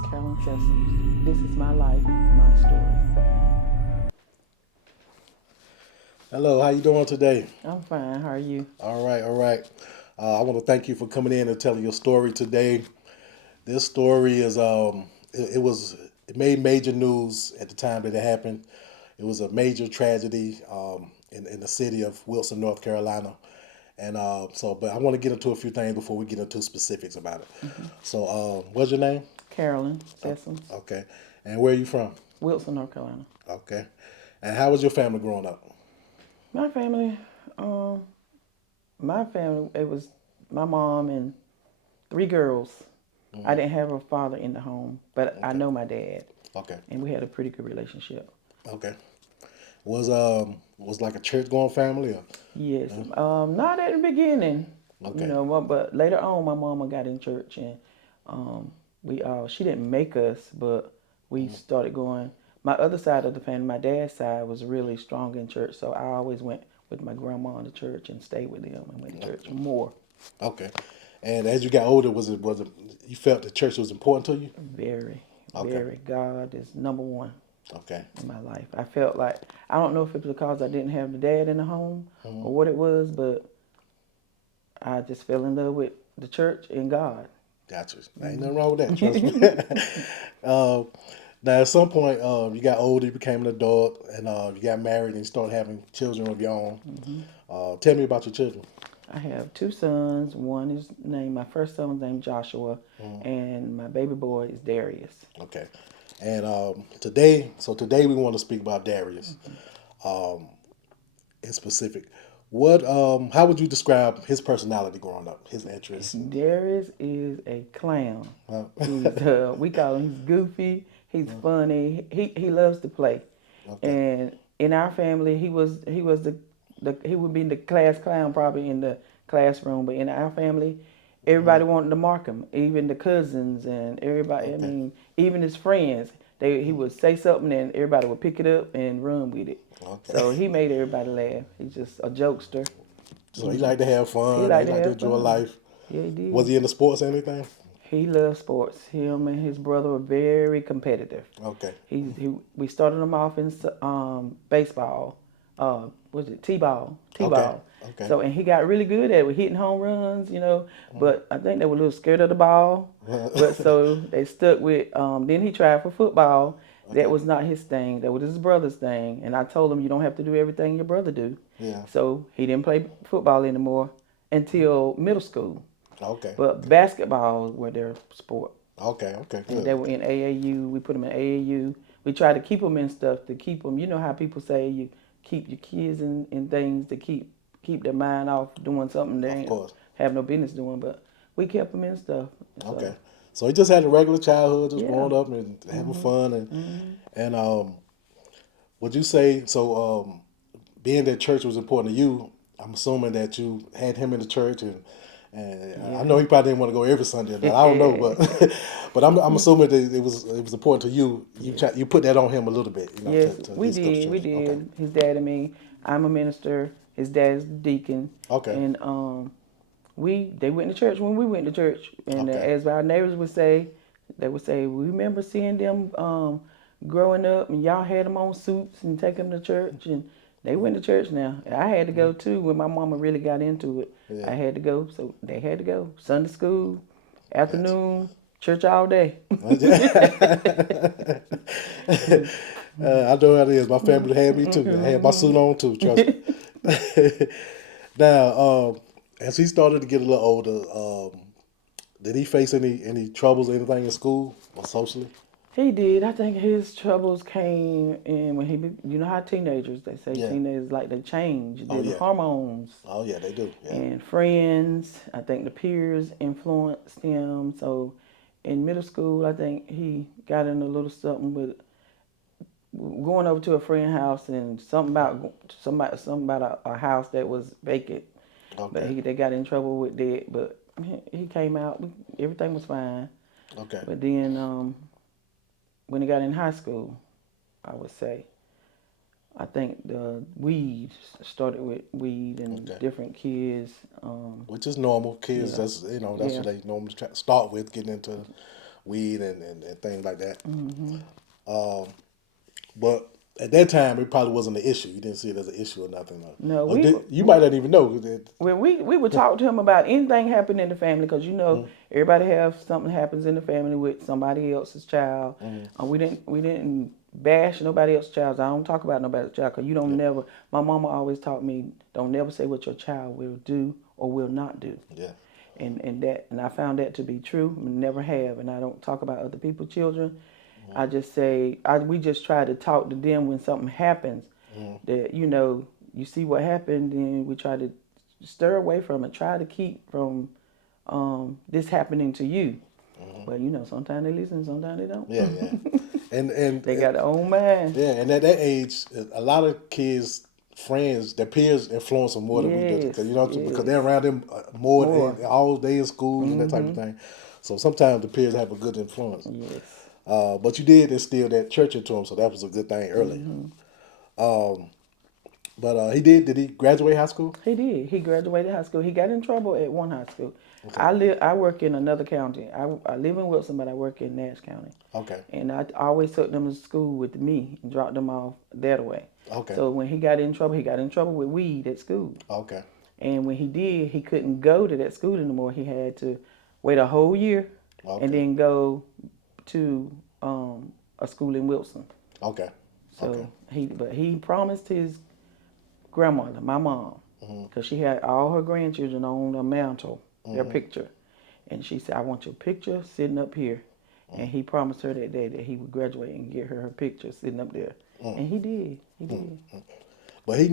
is Carolyn Sessoms. This is my life, my story. Hello, how you doing today? I'm fine. How are you? All right, all right. I want to thank you for coming in and telling your story today. This story is it made major news at the time that it happened. It was a major tragedy in the city of Wilson, North Carolina, and but I want to get into a few things before we get into specifics about it. hmm So, what's your name? Carolyn Sessoms, Okay, and where are you from? Wilson, North Carolina. Okay, and how was your family growing up? My family, um, it was my mom and three girls. I Hmm. didn't have a father in the home, but I Okay, know my dad, okay, and we had a pretty good relationship. okay. Was like a church going family? Or, Yes, uh, not at the beginning, okay. but later on, my mama got in church, and um, she didn't make us, but we Mm, started going. My other side of the family, my dad's side, was really strong in church, so I always went with my grandma to church and stayed with them and went to church more. okay. And as you got older, was it you felt the church was important to you? Very, Okay. very. God is number one Okay. in my life. I felt like I don't know if it was because I didn't have the dad in the home Hmm. or what it was, but I just fell in love with the church and God. Gotcha. Ain't nothing wrong with that. Trust me. Mm-hmm. uh, Now, at some point, you got older, you became an adult, and you got married and you started having children of your own. Tell me about your children. I have two sons. My first son was named Joshua, Mm, and my baby boy is Darius. okay. And today we want to speak about Darius in specific. How would you describe his personality growing up, his interests? Darius is a clown. Uh, We call him, he's goofy, he's funny, he loves to play. okay. And in our family, he was he would be the class clown probably in the classroom, but in our family, Mm, everybody wanted to mark him, even the cousins and everybody. I okay. mean, even his friends. He would say something and everybody would pick it up and run with it. Okay. So he made everybody laugh. He's just a jokester. So he liked to have He fun. He liked to liked to have enjoy fun. life. Yeah, he Was did. he into sports or anything? He loved sports. Him and his brother were very competitive. Okay. We started him off in baseball. Was it t-ball? Okay. T-ball. Okay. So and he got really good at it, hitting home runs. But I think they were a little scared of the ball. But so they stuck with. Then he tried for football. That Okay. was not his thing. That was his brother's thing. And I told him you don't have to do everything your brother do. Yeah. So he didn't play football anymore until middle school. Okay. But basketball were their sport. Okay. Okay. And Good. they were in AAU. We put them in AAU. We try to keep them in stuff to keep them. You know how people say you keep your kids in things to keep their mind off doing something they Of ain't course. have no business doing. But we kept them in stuff. Okay. So So he just had a regular childhood, just yeah. growing up and having Mhm. fun Mhm. and would you say so? Being that church was important to you, I'm assuming that you had him in the church and I know Yeah. he probably didn't want to go every Sunday, but I don't know, but but I'm assuming that it was important to you. Yes. You put that on him a little bit, Yes, to at we least go to did. We church. Okay, did. His dad and me. I'm a minister. His dad's the deacon, okay, and they went to church when we went to church. And okay, as our neighbors would say, they would say, "We remember seeing them growing up, and y'all had them on suits and take them to church." And they went to church now. I had to mhm, go too when my mama really got into it. yeah, I had to go, so they had to go. Sunday school, gotcha. afternoon, church all day. I know how it is. My family had me too. I had my suit on too. Trust me. Now, as he started to get a little older, did he face any troubles or anything in school or socially? He did. I think his troubles came in when you know how teenagers, they say Yeah. teenagers like they change, Oh their yeah. hormones Oh yeah, they do. Yeah. and friends. I think the peers influenced him. So in middle school, I think he got in a little something with going over to a friend's house and something about a house that was vacant. But Okay. they got in trouble with that. But he came out. Everything was fine. Okay. But then when he got in high school, I would say. I think the weed started with weed and Okay. different kids. Which is normal. Kids, Yeah, that's yeah, what they normally start with, getting into weed and things like that. Mm-hmm. But at that time, it probably wasn't an issue. You didn't see it as an issue or nothing. No, Or you might not even know. 'Cause when we would talk to him about anything happening in the family, because everybody have something happens in the family with somebody else's child. We didn't bash nobody else's child. I don't talk about nobody's child, because you don't never. My mama always taught me, don't never say what your child will do or will not do. Yeah. And I found that to be true. Never have, and I don't talk about other people's children. I just say we just try to talk to them when something happens. That you see what happened, and we try to stir away from it. Try to keep from this happening to you. But sometimes they listen, sometimes they don't. Yeah, yeah. And They got their own mind. yeah, and at that age, a lot of kids, friends, their peers influence them more than we do, Yes, because they're yes. around them more More. all day in school and that type of thing. So sometimes the peers have a good influence. Yes. But you did instill that church into him, so that was a good thing early. But he did. Did he graduate high school? He did. He graduated high school. He got in trouble at one high school. Okay. I work in another county. I live in Wilson, but I work in Nash County. Okay. And I always took them to school with me and dropped them off that way. Okay. So when he got in trouble with weed at school. Okay. And when he did, he couldn't go to that school anymore. He had to wait a whole year and then go to a school in Wilson. Okay. So he promised his grandmother, my mom, because she had all her grandchildren on a mantle, their picture. And she said, I want your picture sitting up here. And he promised her that day that he would graduate and get her picture sitting up there. And he did. He did. But he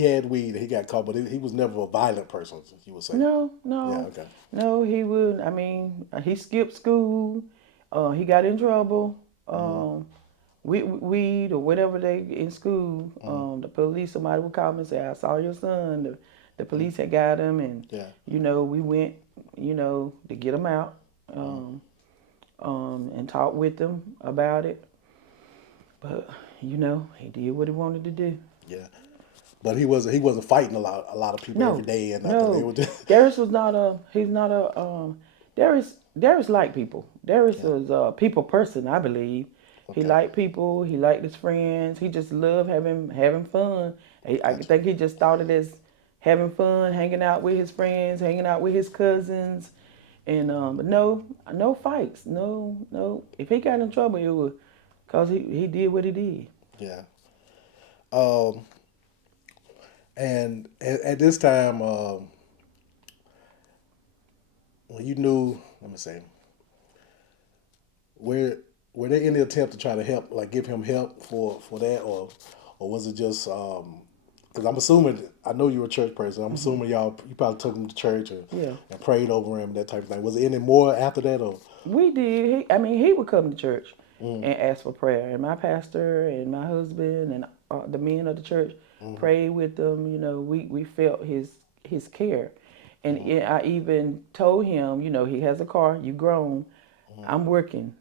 had weed, he got caught, but he was never a violent person, you would say. No. Yeah, okay. No, he would. I mean, he skipped school. He got in trouble. Weed or whatever they in school. The police, somebody would call me and say, I saw your son. The police had got him, and we went, to get him out, and talked with them about it. But he did what he wanted to do. Yeah. But he wasn't fighting a lot of people every day and nothing. They were just... Darius was not a. He's not a. Darius liked people. Darius was a people person, I believe. Okay. He liked people. He liked his friends. He just loved having fun. I think he just thought it as having fun, hanging out with his friends, hanging out with his cousins, and but no fights. No. If he got in trouble, it was because he did what he did. Yeah. And at this time, when you knew, let me say, were there any attempt to try to help, like give him help for that, or was it just because I'm assuming, I know you're a church person, I'm assuming you probably took him to church and prayed over him, that type of thing. Was there any more after that, or? We did. He would come to church and ask for prayer, and my pastor and my husband and the men of the church prayed with them. We felt his care, and I even told him, he has a car. You grown. I'm working,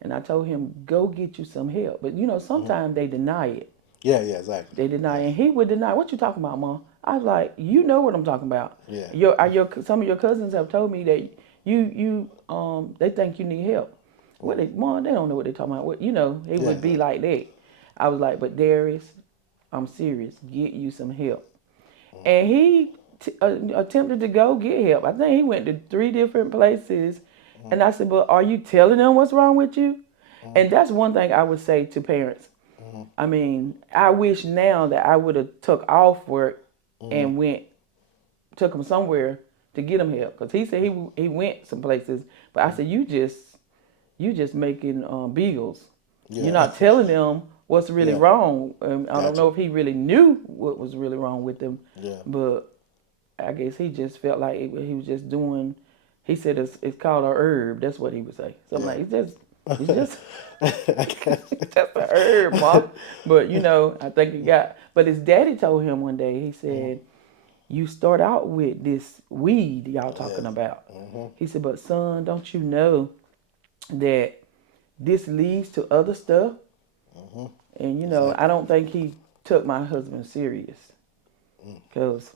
and I told him, go get you some help. But sometimes they deny it. Yeah, exactly. They deny it, and he would deny. What you talking about, Mom? I was like, you know what I'm talking about. Yeah. Some of your cousins have told me that they think you need help. Mom, they don't know what they're talking about. It would be like that. I was like, but Darius, I'm serious. Get you some help. And he attempted to go get help. I think he went to 3 different places. And I said, but are you telling them what's wrong with you? And that's one thing I would say to parents. I mean, I wish now that I would have took off work and took him somewhere to get him help. Because he said he went some places. But I said, you just making bills. Yeah. You're not telling them what's really wrong. I Gotcha. don't know if he really knew what was really wrong with him. Yeah. But I guess he just felt like he was just doing. He said it's called a herb. That's what he would say. So I'm like, it's just it's just a herb, Mom. But I think he got. But his daddy told him one day. He said, "You start out with this weed y'all talking about." He said, "But son, don't you know that this leads to other stuff?" And exactly. I don't think he took my husband serious. Because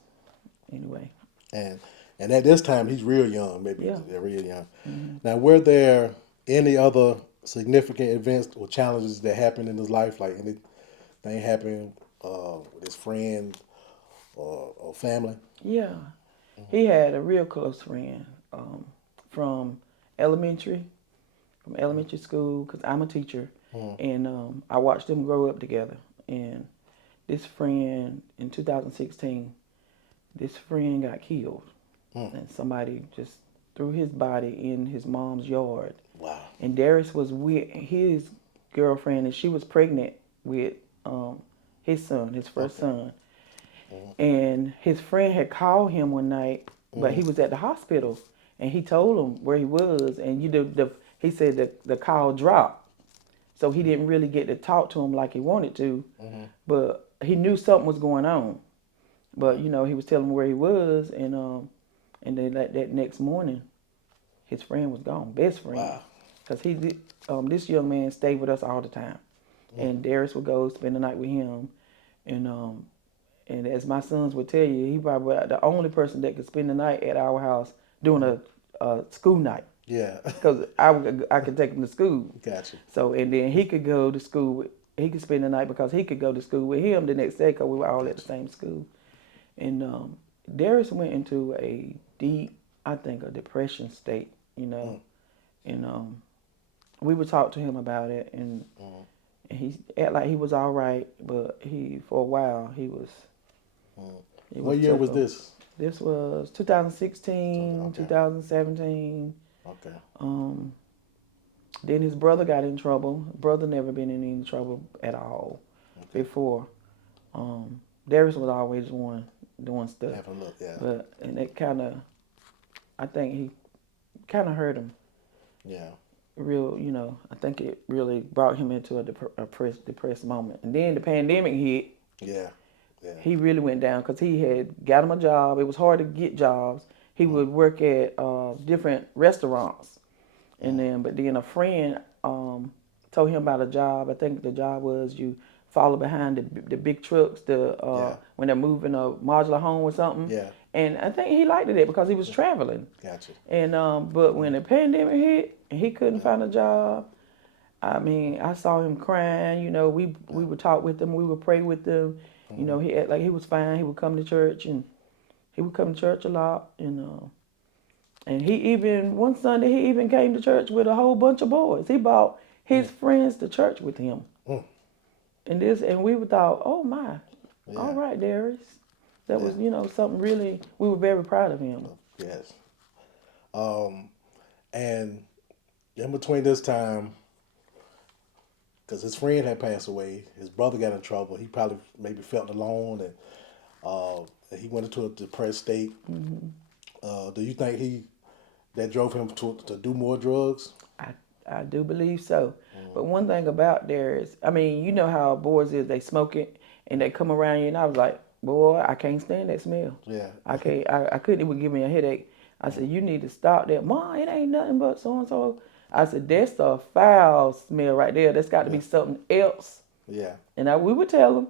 anyway. And And at this time, he's real young, maybe Yeah. they're real young. Hmm. Now, were there any other significant events or challenges that happened in his life? Like anything happened with his friend or family? Yeah. He had a real close friend from elementary, from elementary school, because I'm a teacher, Mm, and I watched them grow up together. And this friend in 2016, this friend got killed, mm. and somebody just threw his body in his mom's yard. Wow. And Darius was with his girlfriend, and she was pregnant with his son, his first Okay. son. Mm, And his friend had called him one night, but he mm, was at the hospital, and he told him where he was, and he said that the call dropped, so he didn't really get to talk to him like he wanted to, mm. but he knew something was going on. But he was telling him where he was, and then that next morning, his friend was gone, best friend, Wow. because this young man stayed with us all the time, Mm, and Darius would go spend the night with him, and and as my sons would tell you, he probably the only person that could spend the night at our house doing a school night, yeah. because I could take him to school. Gotcha. So and then he could go to school. He could spend the night because he could go to school with him the next day because we were all at the Gotcha. same school. And Darius went into a deep, I think, a depression state. Mm, And we would talk to him about it, mm, and he act like he was all right, but he for a while mm. he was What year took was a this? This was So, 2016, okay. 2017. Okay. Um, then his brother got in trouble. Brother never been in any trouble at all Okay. before. Darius was always the one doing stuff, Have a look. Yeah. and it kind of, I think he kind of hurt him. Yeah. Real, I think it really brought him into a depressed moment. And then the pandemic hit. Yeah. Yeah. He really went down because he had got him a job. It was hard to get jobs. He Mm, would work at different restaurants, mm. but then a friend told him about a job. I think the job was you follow behind the big trucks, Yeah. when they're moving a modular home or something. Yeah. And I think he liked it because he was traveling. Gotcha. And but when Mm, the pandemic hit and he couldn't yeah. find a job, I mean, I saw him crying. We Yeah. would talk with him. We would pray with him. Mm-hmm. He act like he was fine. He would come to church, and he would come to church a lot. And he even one Sunday he even came to church with a whole bunch of boys. He brought his Mm, friends to church with him. mm. And we would thought, oh my, all Yeah. right, Darius. That Yeah. was something really. We were very proud of him. Yes. Um, and in between this time, because his friend had passed away, his brother got in trouble. He probably maybe felt alone, and he went into a depressed state. Do you think that drove him to do more drugs? I I do believe so. Mm, But one thing about Darius, I mean, you know how boys is, they smoke it and they come around you, and I was like, boy, I can't stand that smell. yeah. I can't. I couldn't. It would give me a headache. I said, you need to stop that. Mom, it ain't nothing but so and so. I said, that's a foul smell right there. That's got to Yeah. be something else. Yeah. And we would tell him,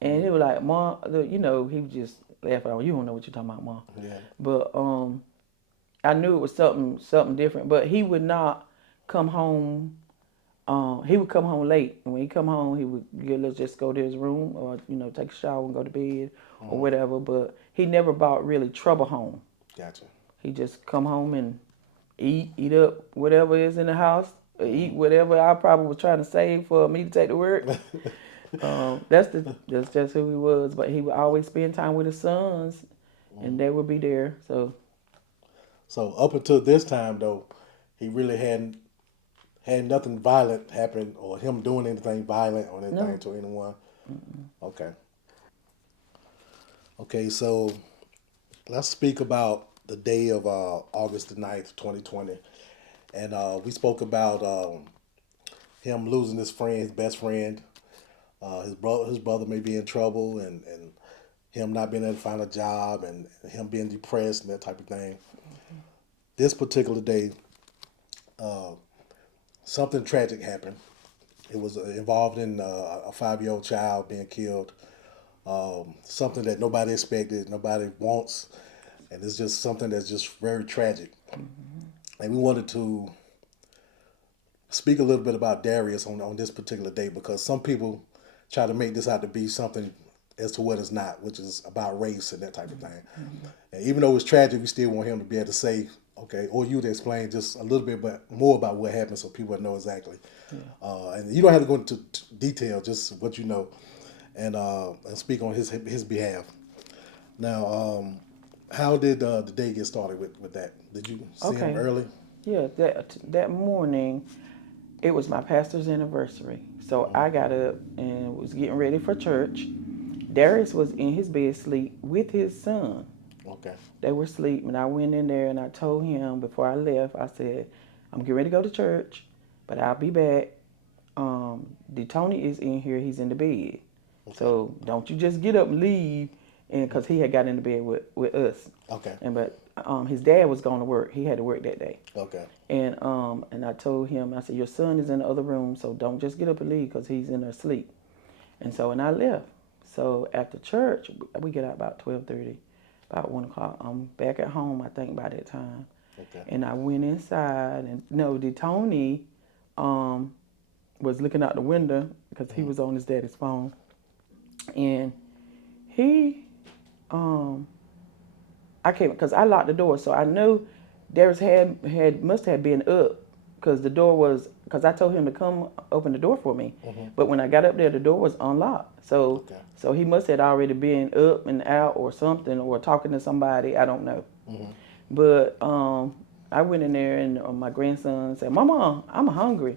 and Mm, he was like, Mom, he would just laugh at me. You don't know what you're talking about, Mom. yeah. But I knew it was something different. But he would not come home. He would come home late, and when he come home, he would let's just go to his room, or take a shower and go to bed, or Mm, whatever. But he never brought really trouble home. gotcha. He just come home and eat up whatever is in the house, or eat Mm. whatever I probably was trying to save for me to take to work. That's just who he was. But he would always spend time with his sons, and Mm. they would be there. So So up until this time, though, he really hadn't had nothing violent happen, or him doing anything violent or anything no, to anyone. Okay. Okay. So let's speak about the day of August the 9th, 2020. And we spoke about him losing his friend, his best friend. His brother may be in trouble, and him not being able to find a job, and him being depressed and that type of thing. This particular day, something tragic happened. It was involved in a 5-year-old child being killed. Something that nobody expected, nobody wants, and it's just something that's just very tragic. And we wanted to speak a little bit about Darius on this particular day because some people try to make this out to be something as to what it's not, which is about race and that type of thing. And even though it's tragic, we still want him to be able to say, okay, or you to explain just a little bit but more about what happened so people know exactly. And you don't have to go into detail, just what you know, and speak on his behalf. Now, how did the day get started with that? Did you see him Okay. early? Yeah, that morning, it was my pastor's anniversary. So I got up and was getting ready for church. Darius was in his bed asleep with his son. Okay. They were asleep, and I went in there and I told him before I left, I said, I'm getting ready to go to church, but I'll be back. Tony is in here, he's in the bed. Okay. So don't you just get up and leave, and because he had got in the bed with us. Okay. But his dad was going to work. He had to work that day. Okay. And I told him, I said, your son is in the other room, so don't just get up and leave because he's in there asleep. And so, and I left. So after church, we get out about 12:30, about 1 o'clock. I'm back at home, I think, by that time. Okay. And I went inside, and Tony was looking out the window because he was on his daddy's phone. And he, I came, because I locked the door, so I knew Darius must have been up because the door was, because I told him to come open the door for me. But when I got up there, the door was unlocked. So Okay. so he must have already been up and out or something, or talking to somebody. I don't know. But I went in there and my grandson said, Mama, I'm hungry.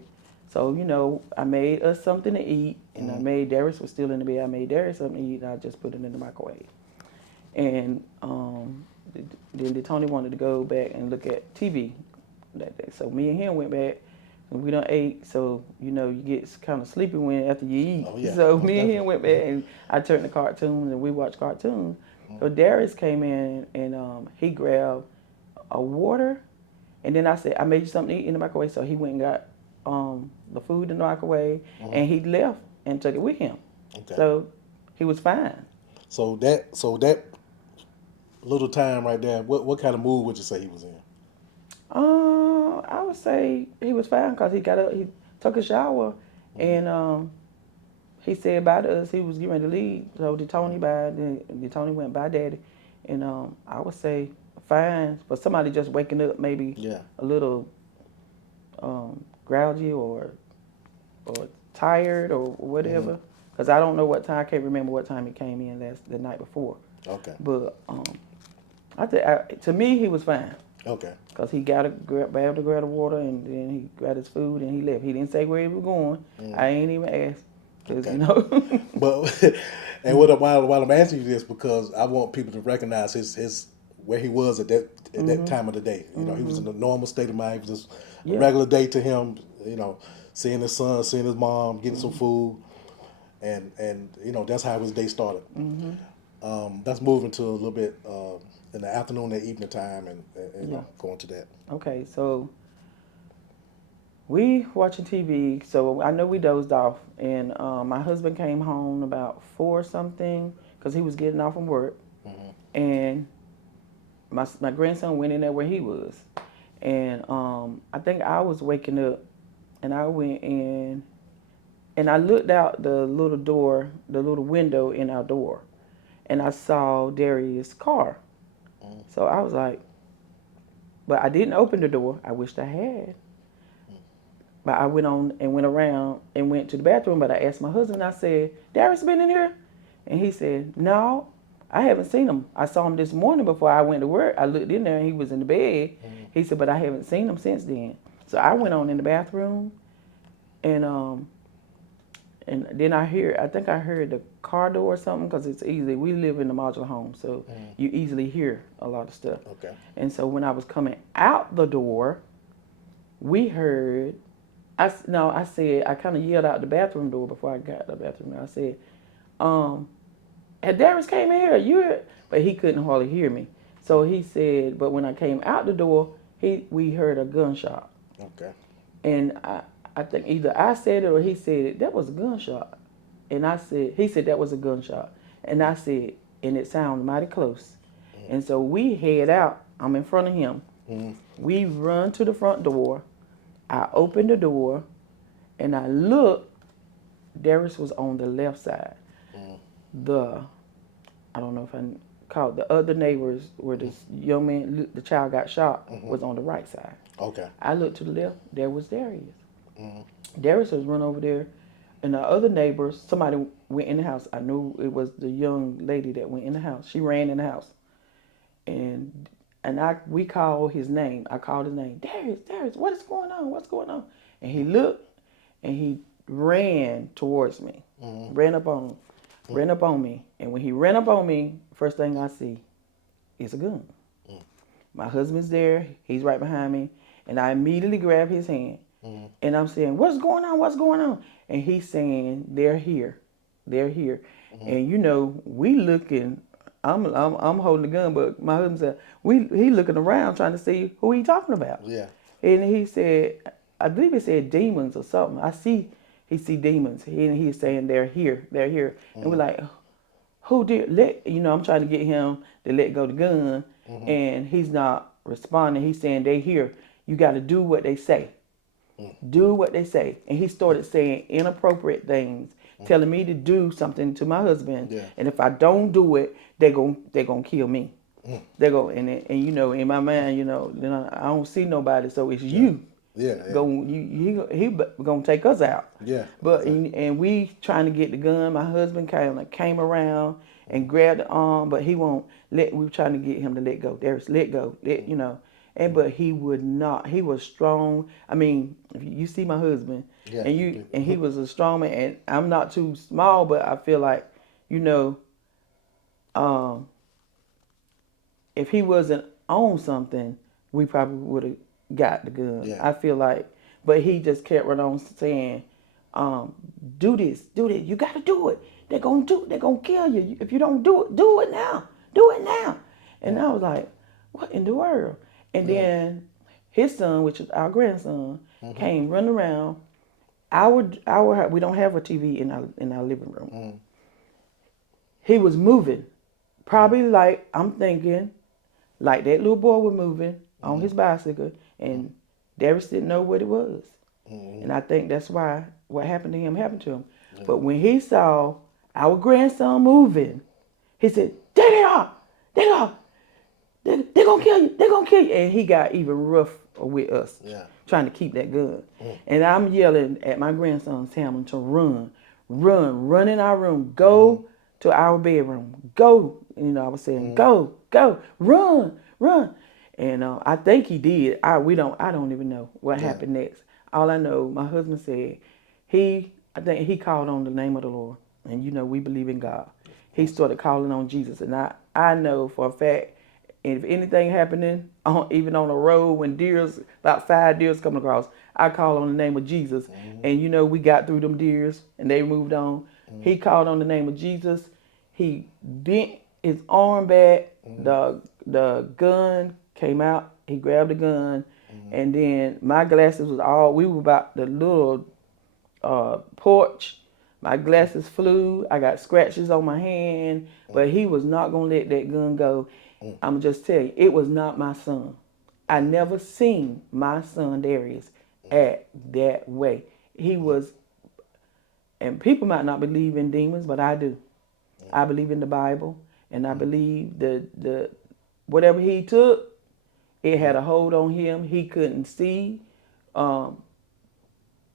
So, I made us something to eat, and I made, Darius was still in the bed, I made Darius something to eat, and I just put it in the microwave. And then Tony wanted to go back and look at TV that day. So me and him went back, and we done ate. So, you get kind of sleepy after you eat. Oh, yeah. So Most me and definitely. him went back, and I turned the cartoons, and we watched cartoons. So Darius came in, and he grabbed a water, and then I said, I made you something to eat in the microwave. So he went and got the food in the microwave, and he left and took it with him. Okay. So he was fine. So that little time right there, what kind of mood would you say he was in? I would say he was fine because he got up, he took a shower, and he said bye to us. He was getting ready to leave. So the Tony went by Daddy, and I would say fine. But somebody just waking up, maybe Yeah. a little grouchy or tired or whatever. Because I don't know what time. I can't remember what time he came in the night before. Okay. But to me, he was fine. Okay. Because he got to grab the water, and then he got his food, and he left. He didn't say where he was going. I ain't even asked. Cause, Okay. But and while I'm asking you this, because I want people to recognize his where he was at that time of the day. He was in a normal state of mind. It was just a regular day to him. Seeing his son, seeing his mom, getting some food, and that's how his day started. Let's move into a little bit in the afternoon and evening time, and go into that. Okay, so we watching TV. So I know we dozed off, and my husband came home about 4 something because he was getting off from work, and my grandson went in there where he was, and I think I was waking up, and I went in, and I looked out the little door, the little window in our door, and I saw Darius' car. So I was like, but I didn't open the door. I wished I had. But I went on and went around and went to the bathroom, but I asked my husband, I said, Darius been in here? And he said, no, I haven't seen him. I saw him this morning before I went to work. I looked in there and he was in the bed. He said, but I haven't seen him since then. So I went on in the bathroom, and then I think I heard the car door or something, because it's easy. We live in a modular home, so you easily hear a lot of stuff. Okay. And so when I was coming out the door, we heard, I said, I kind of yelled out the bathroom door before I got the bathroom. I said, had Darius came in here, but he couldn't hardly hear me. So he said, but when I came out the door, we heard a gunshot. Okay. And I think either I said it or he said it. That was a gunshot. And he said that was a gunshot. And I said, and it sounded mighty close. And so we head out. I'm in front of him. We run to the front door. I open the door, and I look. Darius was on the left side. The I don't know if I called the other neighbors where this young man, the child got shot, was on the right side. Okay. I looked to the left. There was Darius. Darius was run over there, and the other neighbors. Somebody went in the house. I knew it was the young lady that went in the house. She ran in the house, and we called his name. I called his name. Darius, what is going on? What's going on? And he looked, and he ran towards me, ran up on me. And when he ran up on me, first thing I see is a gun. My husband's there. He's right behind me. And I immediately grab his hand. And I'm saying, what's going on? What's going on? And he's saying, they're here. They're here. And we looking, I'm holding the gun, but my husband said, he looking around trying to see who he talking about. Yeah. And he said, I believe he said demons or something. He see demons. And he's saying they're here. They're here. And we're like, who did I'm trying to get him to let go the gun, and he's not responding. He's saying they here. You got to do what they say. Do what they say. And he started saying inappropriate things, telling me to do something to my husband. Yeah. And if I don't do it, they're gonna kill me. They go and in my mind, then I don't see nobody, so it's you. Yeah. He gonna take us out. Yeah. But and we trying to get the gun. My husband kind of came around and grabbed the arm, but he won't let. We were trying to get him to let go. Darius, let go. But he would not. He was strong. I mean, if you see my husband, Yeah. and he was a strong man. And I'm not too small, but I feel like, if he wasn't on something, we probably would have got the gun. Yeah. I feel like, but he just kept right on saying, do this. You got to do it. They're gonna kill you if you don't do it. Do it now. And I was like, what in the world? And then his son, which is our grandson, came running around. We don't have a TV in our living room. He was moving, probably like I'm thinking, like that little boy was moving on his bicycle, and Darius didn't know what it was. And I think that's why what happened to him happened to him. But when he saw our grandson moving, he said, there they are. They're going to kill you. They're going to kill you. And he got even rough with us, trying to keep that gun. And I'm yelling at my grandson, telling him to run in our room, go to our bedroom, go. I was saying, go, run. And I think he did. I don't even know what happened next. All I know, my husband said, I think he called on the name of the Lord. And we believe in God. He started calling on Jesus. And I know for a fact, if anything happening, even on the road, when about 5 deers coming across, I call on the name of Jesus. And we got through them deers and they moved on. He called on the name of Jesus. He bent his arm back. The gun came out. He grabbed the gun. And then my glasses we were about the little porch. My glasses flew. I got scratches on my hand. But he was not going to let that gun go. I'm just tell you, it was not my son. I never seen my son Darius act that way. He was, and people might not believe in demons, but I do. I believe in the Bible, and I believe the whatever he took, it had a hold on him. He couldn't see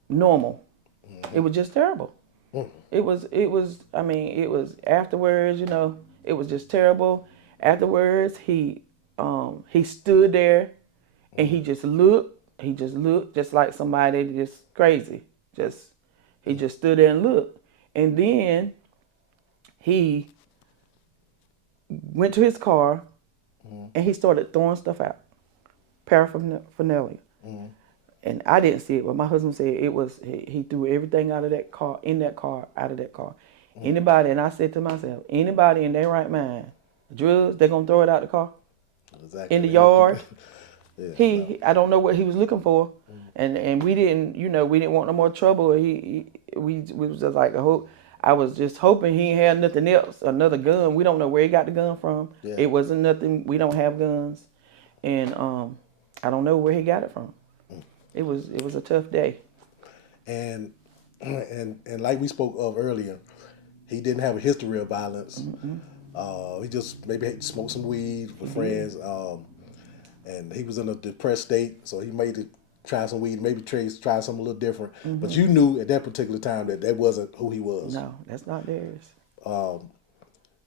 normal. It was just terrible. It was afterwards, it was just terrible. Afterwards, he stood there and he just looked just like somebody just crazy. He just stood there and looked. And then he went to his car and he started throwing stuff out. Paraphernalia. And I didn't see it, but my husband said he threw everything out of that car, out of that car. Anybody, and I said to myself, anybody in their right mind, drugs, they're gonna throw it out the car, in the yard. I don't know what he was looking for, and we didn't want no more trouble. We was just like I was just hoping he had nothing else, another gun. We don't know where he got the gun from. Yeah. It wasn't nothing. We don't have guns, and I don't know where he got it from. It was a tough day. And and like we spoke of earlier, he didn't have a history of violence. He just maybe had to smoke some weed with friends, and he was in a depressed state, so he made it try some weed, maybe try something a little different. But you knew at that particular time that that wasn't who he was. No, that's not Darius.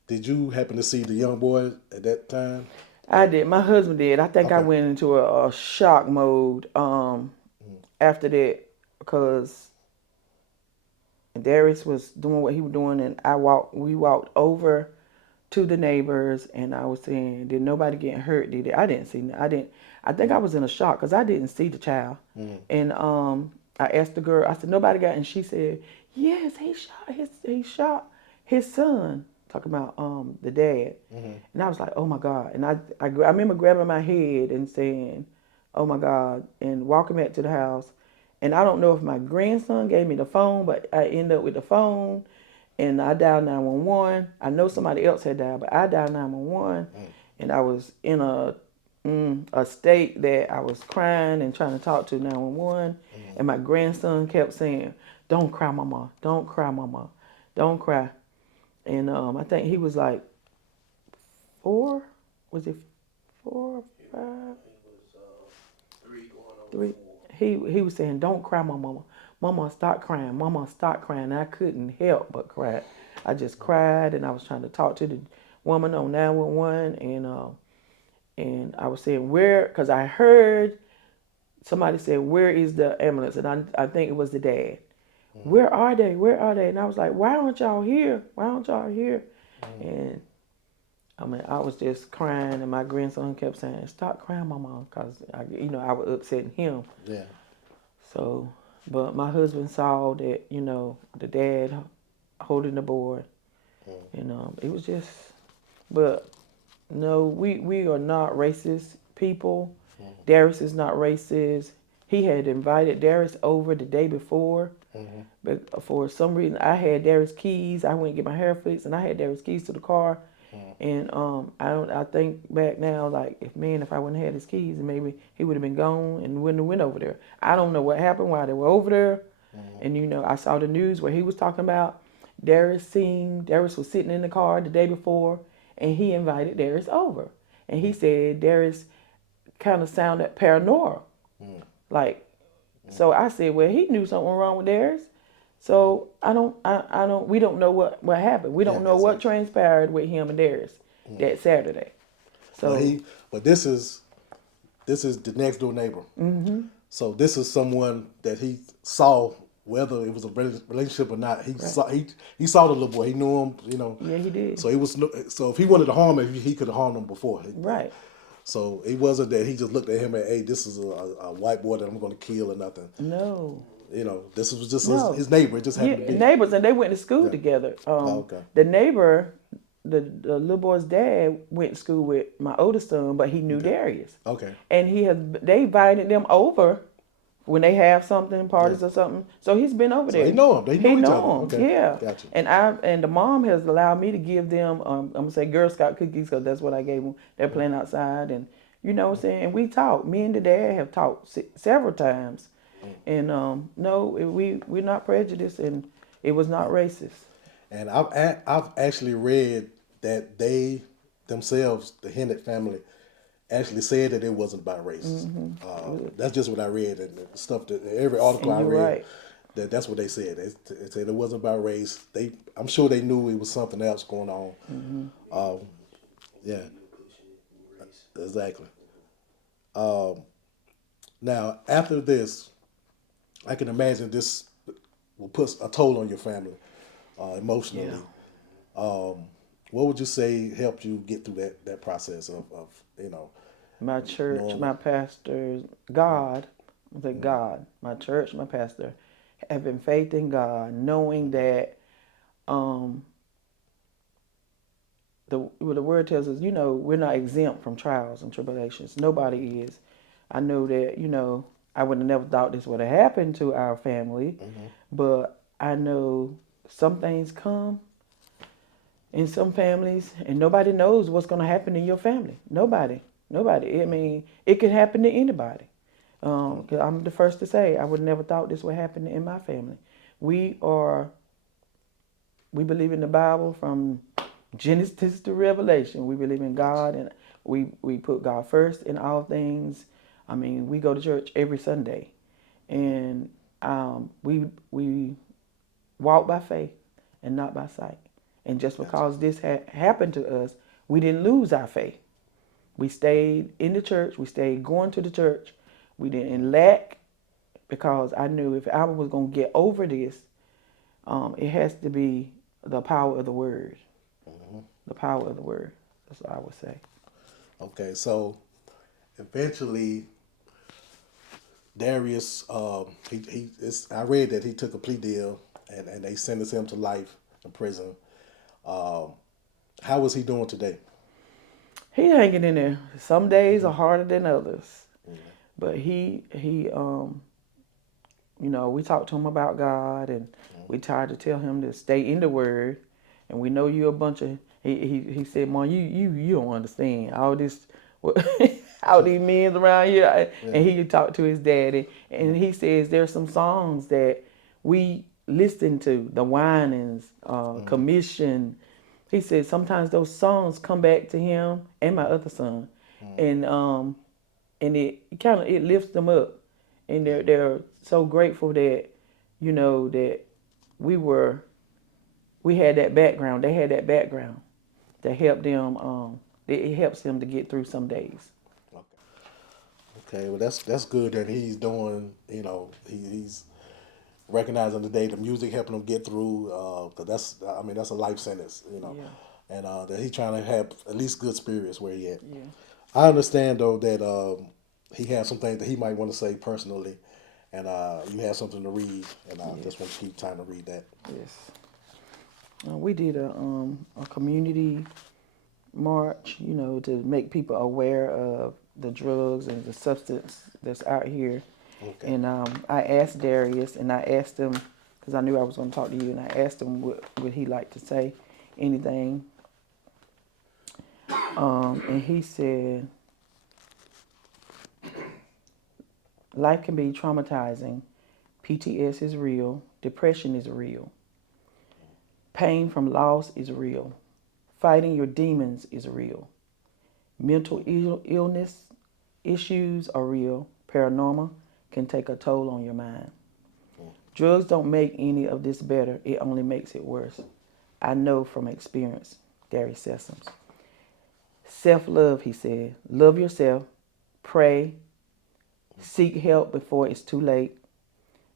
Did you happen to see the young boy at that time? I did. My husband did. I think I Okay. went into a shock mode after that because Darius was doing what he was doing, and we walked over to the neighbors, and I was saying, "Did nobody get hurt? Did it?" I didn't see. I think I was in a shock because I didn't see the child, and I asked the girl. I said, "Nobody got?" And she said, "Yes, he shot his son." Talking about the dad, and I was like, "Oh my God!" And I remember grabbing my head and saying, "Oh my God!" and walking back to the house. And I don't know if my grandson gave me the phone, but I ended up with the phone, and I dialed 911. I know somebody else had dialed, but I dialed 911, and I was in a state that I was crying and trying to talk to 911, and my grandson kept saying, "Don't cry, mama. Don't cry, mama. Don't cry." And I think he was like 4. Was it 4 or 5? Three. He was saying, "Don't cry, my mama. Mama, stop crying. Mama, stop crying." And I couldn't help but cry. I just cried, and I was trying to talk to the woman on 911, and I was saying where, because I heard somebody say, "Where is the ambulance?" And I think it was the dad. Where are they? Where are they? And I was like, "Why aren't y'all here? Why aren't y'all here?" And I mean, I was just crying, and my grandson kept saying, "Stop crying, mama," because I was upsetting him. Yeah. So, but my husband saw that, the dad holding the boy, and it was just. But no, we are not racist people. Darius is not racist. He had invited Darius over the day before. But for some reason, I had Darius' keys. I went to get my hair fixed, and I had Darius' keys to the car. And I think back now, like if I wouldn't have had his keys, maybe he would have been gone and wouldn't have went over there. I don't know what happened, why they were over there. And I saw the news where he was talking about Darius was sitting in the car the day before, and he invited Darius over, and he said Darius kind of sounded paranoid, like. So I said, well, he knew something wrong with Darius. So we don't know what happened. We don't know what transpired with him and Darius that Saturday. So But this is the next door neighbor. So this is someone that he saw, whether it was a relationship or not. He saw the little boy. He knew him. Yeah, he did. So if he wanted to harm him, he could have harmed him before. Right. So it wasn't that he just looked at him and, hey, this is a white boy that I'm going to kill or nothing. No. This was just his neighbor. It just happened to be. Neighbors, and they went to school together. Okay. The neighbor, the little boy's dad went to school with my oldest son, but he knew Darius. Okay. And they invited them over when they have something, parties or something. So he's been over there. They know him. They know each other. Okay. Yeah. Gotcha. And the mom has allowed me to give them I'm gonna say Girl Scout cookies, because that's what I gave them. They're playing outside, and you know what I'm saying. And we talked. Me and the dad have talked several times, and no, we're not prejudiced, and it was not racist. And I've actually read that they themselves, the Hennett family, actually said that it wasn't about race. That's just what I read, and the stuff that every article I read, right. that's what they said. They said it wasn't about race. I'm sure they knew it was something else going on. Yeah, exactly. Now after this, I can imagine this will put a toll on your family emotionally. Yeah. What would you say helped you get through that process of My church, my pastors, God, God, my church, my pastor, having faith in God, knowing that the word tells us, we're not exempt from trials and tribulations. Nobody is. I know that, I would have never thought this would have happened to our family, but I know some things come in some families, and nobody knows what's going to happen in your family. Nobody. I mean, it could happen to anybody. 'Cause I'm the first to say I would never thought this would happen in my family. We are we believe in the Bible from Genesis to Revelation. We believe in God, and we put God first in all things. I mean, we go to church every Sunday, and we walk by faith and not by sight. And just because this had happened to us, we didn't lose our faith. We stayed in the church. We stayed going to the church. We didn't lack, because I knew if I was going to get over this, it has to be the power of the word. The power of the word. That's what I would say. Okay, so eventually Darius, I read that he took a plea deal, and they sentenced him to life in prison. How is he doing today? He hanging in there. Some days are harder than others, but we talked to him about God, and we tried to tell him to stay in the Word. And we know you're a bunch of. He said, "Mom, you don't understand all this, all these men around here." And he talked to his daddy, and he says there's some songs that we listen to, the whinings, commission. He said sometimes those songs come back to him and my other son, and it lifts them up, and they're so grateful that that we had that background. They had that background that helped them. It helps them to get through some days. Okay, well that's good that he's doing. He's recognizing today the music helping him get through. 'Cause that's a life sentence. Yeah, And that he's trying to have at least good spirits where he at. yeah, I understand though that he has some things that he might want to say personally, and you have something to read, and I just want to keep time to read that. yes. We did a community march, to make people aware of the drugs and the substance that's out here. Okay. And I asked Darius, and I asked him, because I knew I was going to talk to you, and I asked him what would he like to say, anything. And he said, life can be traumatizing. PTS is real. Depression is real. Pain from loss is real. Fighting your demons is real. Mental illness issues are real. Paranormal can take a toll on your mind. Drugs don't make any of this better. It only makes it worse. I know from experience. Darius Sessoms. Self-love, he said. Love yourself. Pray. Seek help before it's too late.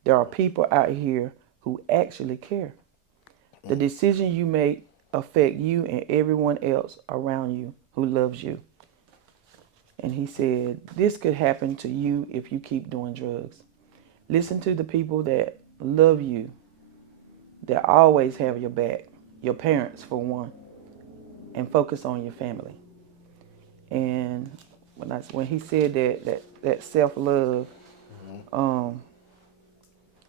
There are people out here who actually care. The decision you make affect you and everyone else around you who loves you. And he said, this could happen to you if you keep doing drugs. Listen to the people that love you, that always have your back, your parents for one, and focus on your family. And when he said that self-love, I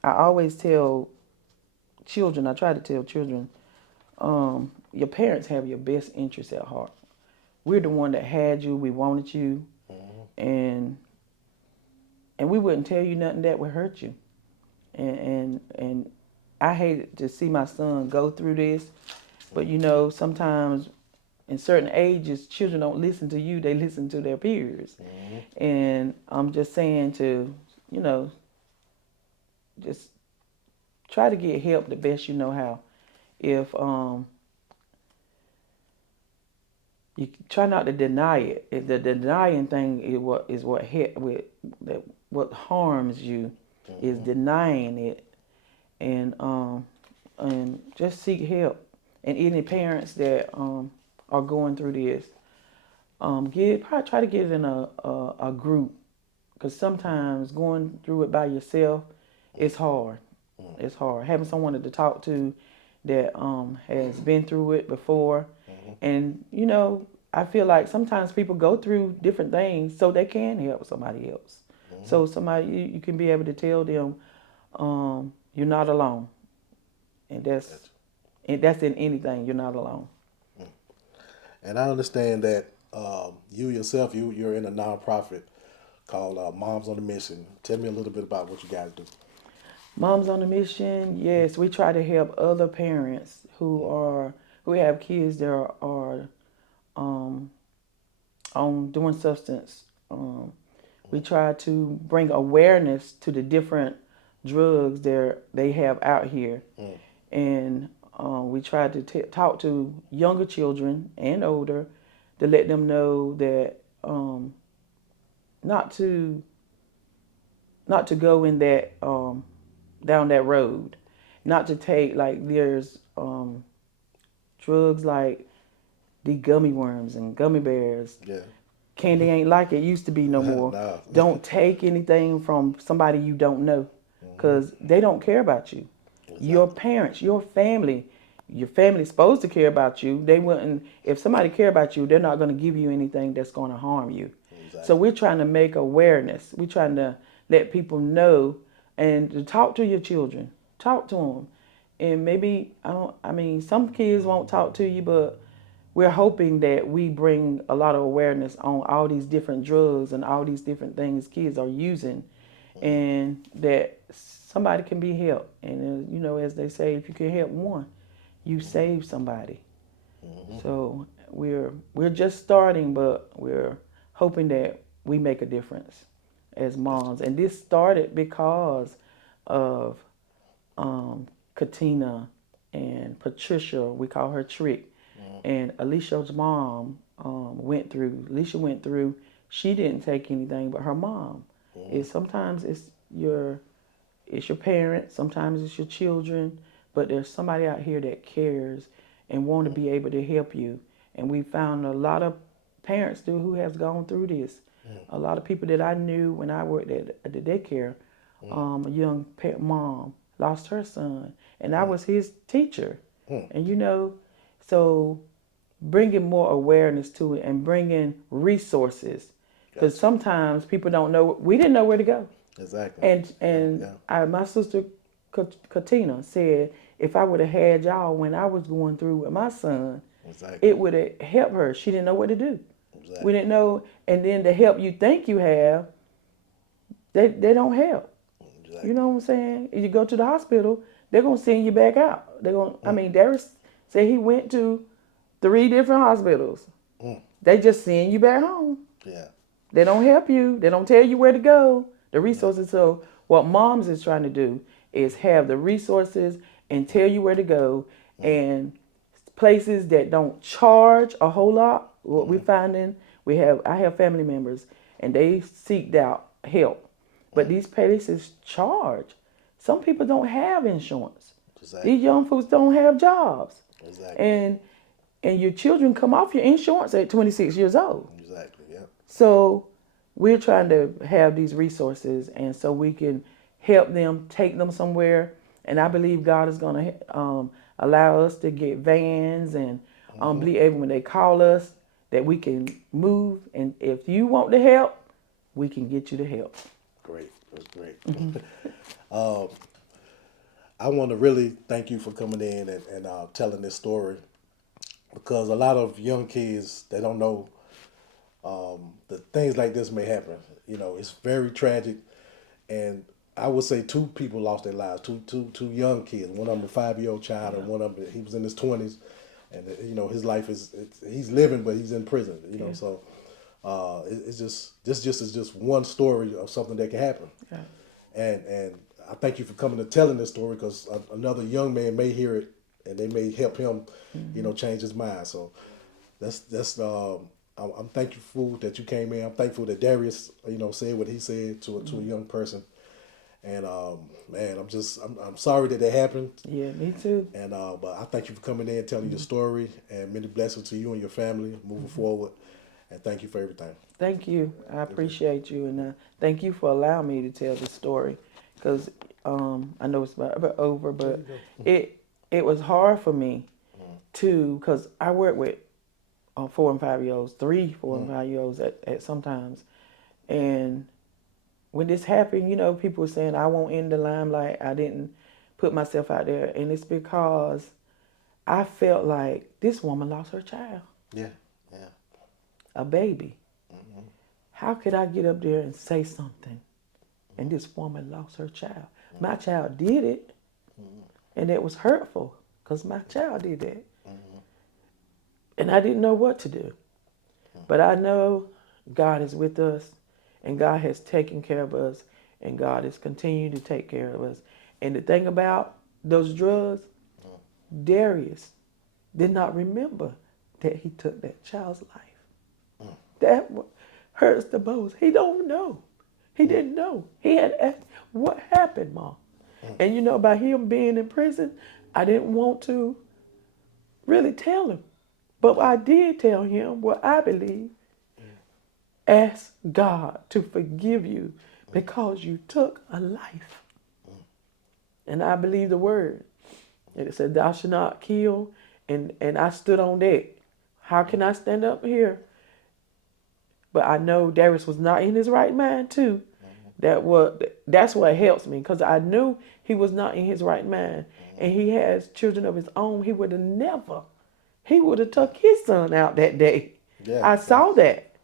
always tell children, I try to tell children, your parents have your best interests at heart. We're the one that had you, we wanted you, and we wouldn't tell you nothing that would hurt you. And I hated to see my son go through this, but sometimes in certain ages, children don't listen to you, they listen to their peers. And I'm just saying to, just try to get help the best you know how. If you try not to deny it. If the denying thing is what harms you, is denying it, and just seek help. And any parents that are going through this, probably try to get it in a group, because sometimes going through it by yourself, it's hard. It's hard. Having someone to talk to that has been through it before. And, I feel like sometimes people go through different things so they can help somebody else. So somebody, you can be able to tell them, you're not alone. and that's in anything. You're not alone. And I understand that you yourself, you're in a nonprofit called Moms on a Mission. Tell me a little bit about what you guys do. Moms on a Mission. Yes, we try to help other parents who have kids that are um, on doing substance. We try to bring awareness to the different drugs they have out here, Mm. and we try to talk to younger children and older to let them know that not to not to go in that down that road, not to take like there's drugs like the gummy worms and gummy bears. Yeah. Candy ain't like it used to be no more. No. Don't take anything from somebody you don't know, because they don't care about you. Your Exactly. parents, your family's supposed to care about you. They wouldn't, if somebody care about you, they're not going to give you anything that's going to harm you. So Exactly. we're trying to make awareness. We're trying to let people know and to talk to your children. Talk to them. And maybe, I mean, some kids won't talk to you, but we're hoping that we bring a lot of awareness on all these different drugs and all these different things kids are using, and that somebody can be helped. And as they say, if you can help one, you save somebody. So we're just starting, but we're hoping that we make a difference as moms. And this started because of Katina and Patricia. We call her Trick. And Alicia's mom Alicia went through. She didn't take anything, but her mom. Sometimes it's your parents, sometimes it's your children, but there's somebody out here that cares and want to be able to help you. And we found a lot of parents who has gone through this. A lot of people that I knew when I worked at the daycare, a young mom lost her son, and I was his teacher. And so bringing more awareness to it and bringing resources, because Gotcha. sometimes people don't know. We didn't know where to go. Exactly. And Yeah. my sister Katina said, if I would have had y'all when I was going through with my son, Exactly. it would have helped her. She didn't know what to do. Exactly. We didn't know. And then the help you think you have, they don't help. Exactly. You know what I'm saying? If you go to the hospital, they're gonna send you back out. They're gonna. I mean, Darius said he went to 3 different hospitals. Mm. They just send you back home. Yeah. They don't help you. They don't tell you where to go. The resources. So what moms is trying to do is have the resources and tell you where to go, and places that don't charge a whole lot. What we finding, I have family members and they seeked out help, but these places charge. Some people don't have insurance. Exactly. These young folks don't have jobs, Exactly. and your children come off your insurance at 26 years old. Exactly. Yeah. So we're trying to have these resources, and so we can help them, take them somewhere. And I believe God is going to allow us to get vans and be able, when they call us, that we can move. And if you want the help, we can get you the help. Great. That's great. I want to really thank you for coming in and telling this story, because a lot of young kids, they don't know that things like this may happen. It's very tragic, and I would say 2 people lost their lives. Two young kids. One of them a 5-year-old child, and one of them he was in his 20s, and his life he's living, but he's in prison. Yeah. So it's just one story of something that can happen. Yeah. And I thank you for coming and telling this story, because another young man may hear it and they may help him, change his mind. So that's I'm thankful that you came in. I'm thankful that Darius, said what he said to a young person. And man, I'm sorry that happened. Yeah, me too. And but I thank you for coming in and telling your story, and many blessings to you and your family moving forward. And thank you for everything. Thank you. I appreciate you, and thank you for allowing me to tell the story, because I know it's about over, but it was hard for me to, because I work with 4 and 5-year-olds, 3, 4 and 5-year-olds at sometimes, and when this happened, people were saying I won't end the limelight. I didn't put myself out there, and it's because I felt like this woman lost her child, Yeah. Yeah. a baby. How could I get up there and say something, and this woman lost her child? My child did it, and it was hurtful because my child did that, and I didn't know what to do. But I know God is with us, and God has taken care of us, and God is continuing to take care of us. And the thing about those drugs, Darius did not remember that he took that child's life. That hurts the most. He don't know. He didn't know. He had asked, what happened, Mom? And you know, by him being in prison, I didn't want to really tell him. But I did tell him what I believe. Ask God to forgive you because you took a life. And I believe the word. And it said, thou shalt not kill. And I stood on that. How can I stand up here? But I know Darius was not in his right mind too. That's what helps me, because I knew he was not in his right mind. And he has children of his own. He would have took his son out that day. Yeah. I saw that.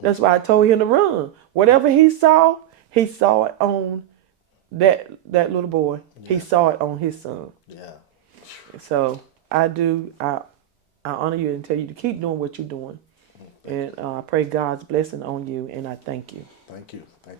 That's why I told him to run. Whatever he saw it on that little boy. Yeah. He saw it on his son. Yeah. So I honor you and tell you to keep doing what you're doing. And I pray God's blessing on you, and I thank you. Thank you. Thank you.